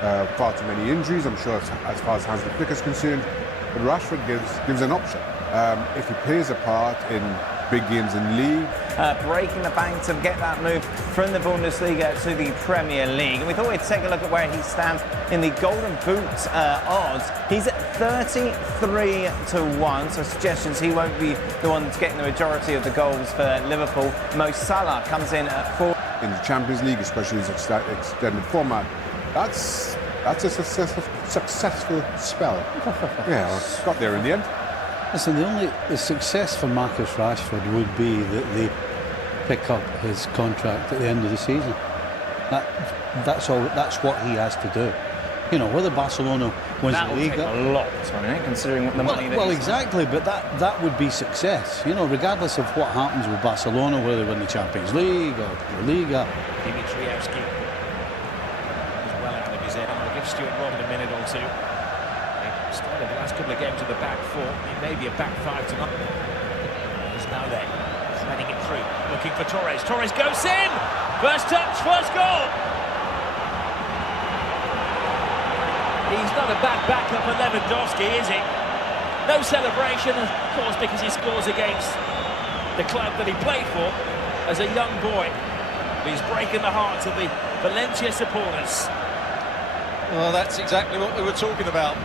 far too many injuries, I'm sure, as far as Hans Flick is concerned. But Rashford gives an option. If he plays a part in big games in league. Breaking the bank to get that move from the Bundesliga to the Premier League. And we thought we'd take a look at where he stands in the Golden Boot odds. He's at 33-1, so suggestions he won't be the one that's getting the majority of the goals for Liverpool. Mo Salah comes in at 4. In the Champions League, especially his extended format, that's a successful spell. Yeah, got there in the end. Listen, the success for Marcus Rashford would be that they pick up his contract at the end of the season. That's what he has to do. You know, whether Barcelona wins the league, that will take a lot, I mean, considering what the money. Well, exactly, but that would be success. You know, regardless of what happens with Barcelona, whether they win the Champions League or the Liga. Dimitrievski is well out of his head. I'll give Stuart Robert a minute or two. Started the last couple of games with the back four. He may be a back five tonight. He's now there, threading it through, looking for Torres. Torres goes in! First touch, first goal! He's not a bad backup for Lewandowski, is he? No celebration, of course, because he scores against the club that he played for as a young boy. He's breaking the hearts of the Valencia supporters. Well, that's exactly what we were talking about.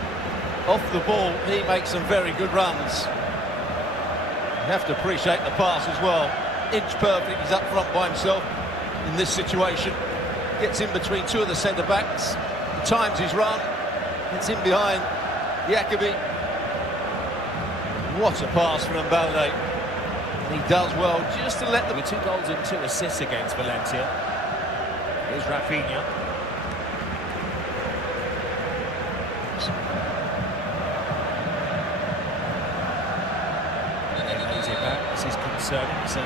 Off the ball, he makes some very good runs. You have to appreciate the pass as well. Inch perfect, he's up front by himself in this situation. Gets in between two of the centre-backs. He times his run. Gets in behind Jacobi. What a pass from Mbalde. He does well just to let them... With 2 goals and 2 assists against Valencia. Here's Rafinha. This is concerning. So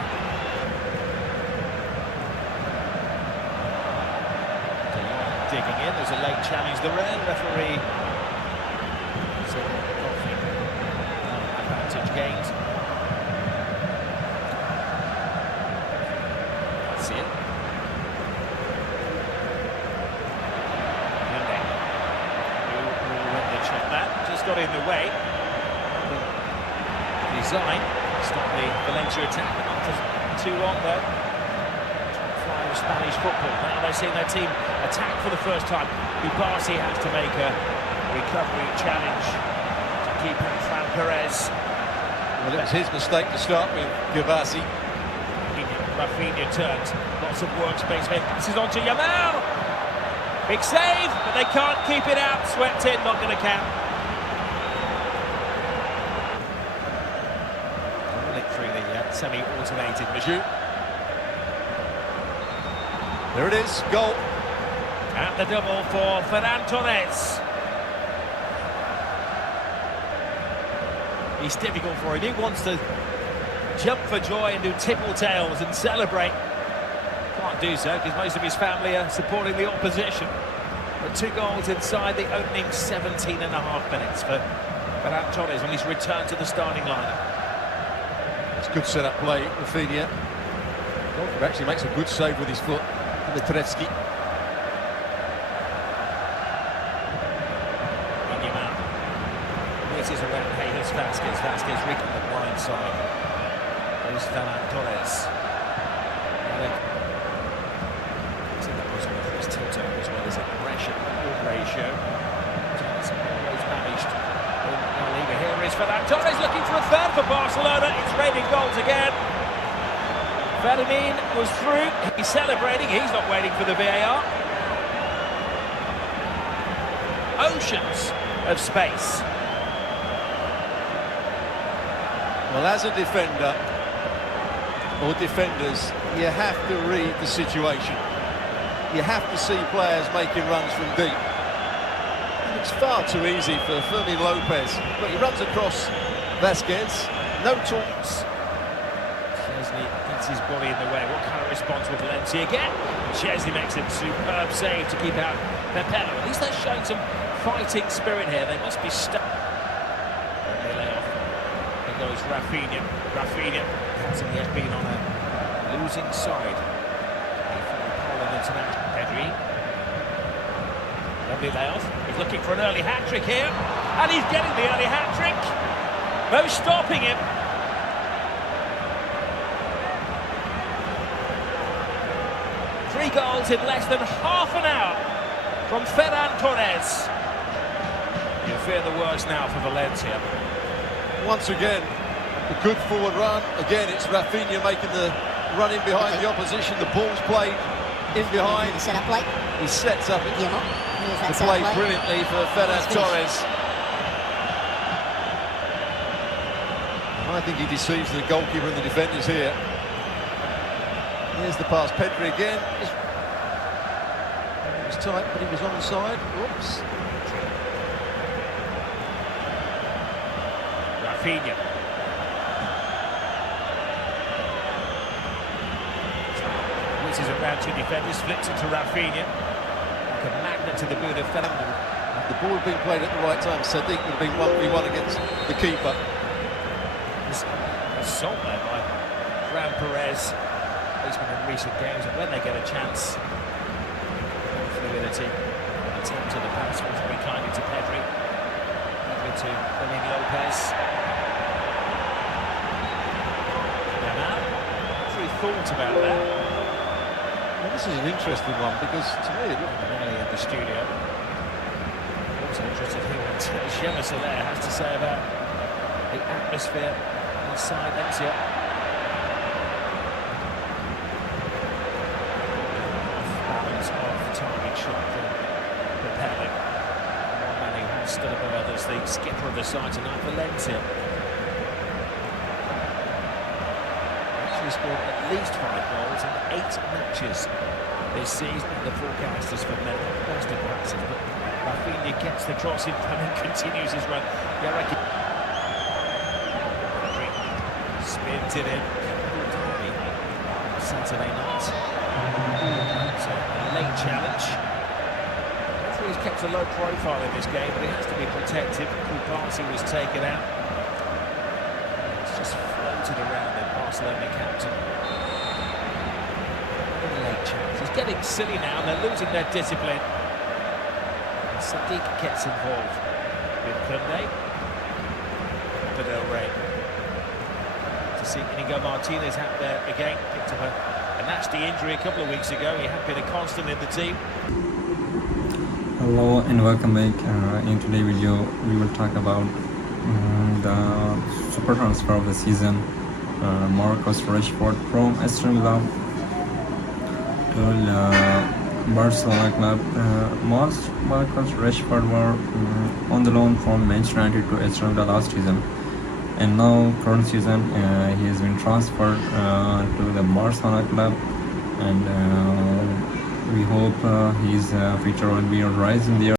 digging in. There's a late challenge. The referee. So advantage gained. See it. Hyundai. Who went the check that? Just got in the way. Design. Stop the Valencia attack, but not for too long though. Fly of Spanish football. Now they're seeing their team attack for the first time. Ubasi has to make a recovery challenge to keep Fran Perez. Well, it was his mistake to start with, Ubasi. Rafinha turns. Lots of workspace here. This is onto Yamal. Big save, but they can't keep it out. Swept in, not going to count. Semi-automated machine. There it is, goal. And the double for Ferran Torres. He's difficult for him. He wants to jump for joy and do tipple-tails and celebrate. Can't do so because most of his family are supporting the opposition. But 2 goals inside the opening 17.5 minutes for Ferran Torres on his return to the starting lineup. It's good set-up play, Rafinha. He actually makes a good save with his foot. Dimitrievski. This is around Hayes Vasquez. Vasquez rigged on the blind side. There's Ferran Torres. So that was one of his tilt as well as aggression ratio. It's always managed. Here is Ferran Torres looking for a third for Barcelona. It's raining goals again. Fermin was through. He's celebrating. He's not waiting for the VAR. Oceans of space. Well, as a defender, or defenders, you have to read the situation. You have to see players making runs from deep. It's far too easy for Fermin Lopez, but he runs across Vasquez, no talks. Chesney gets his body in the way. What kind of response will Valencia get? Chesney makes a superb save to keep out Pepello. At least they're showing some fighting spirit here. They must be stuck. They lay off. There goes Rafinha. Rafinha hasn't yet been on a losing side. Pedri. Lovely layoff. He's looking for an early hat-trick here. And he's getting the early hat-trick. No stopping him. Three goals in less than half an hour from Ferran Torres. You fear the worst now for Valencia. Once again, a good forward run. Again, it's Rafinha making the run in behind the opposition. The ball's played in behind. Set up play. He sets up it. Here's The that play set up play. brilliantly for Ferran Torres. I think he deceives the goalkeeper and the defenders here. Here's the pass, Pedri again. It was tight, but he was onside. Whoops. Rafinha. Whizzes around two defenders, flips it to Rafinha. Like a magnet to the boot of Ferran. If the ball had been played at the right time, Sadiq would have been 1v1 against the keeper. Assault there by Fran Perez. He's been in recent games, and when they get a chance, fluidity. Attempt to the pass was very kindly to Pedri. Pedri to Fermin Lopez. And now, through thought about that. Well, this is an interesting one because to me it looked Early in the studio. Also interested to hear what Gemma Soler has to say about the atmosphere inside Valencia. Target shot from Papelli. One man who has stood above others, the skipper of the side tonight, Valencia. Actually scored at least 5 goals in 8 matches this season. The forecast is for mental plastic passes, but Rafinha gets the cross in front and continues his run. Spins it in. Saturday night. So a late challenge. Referee's kept a low profile in this game, but it has to be protective. Kupasi was taken out. It's just floated around the Barcelona captain. A late challenge. It's getting silly now, and they're losing their discipline. And Sadiq gets involved with Kobe. For Del Rey. To see Inigo Martinez out there again. Picked up a nasty injury a couple of weeks ago. He had been a constant in the team. Hello and welcome back. In today's video we will talk about the super transfer of the season, Marcus Rashford from Aston Villa to Barcelona club. Marcus Rashford were on the loan from Manchester United to Aston Villa last season, and now current season he has been transferred to the Barcelona club, and we hope his future will be on rise in the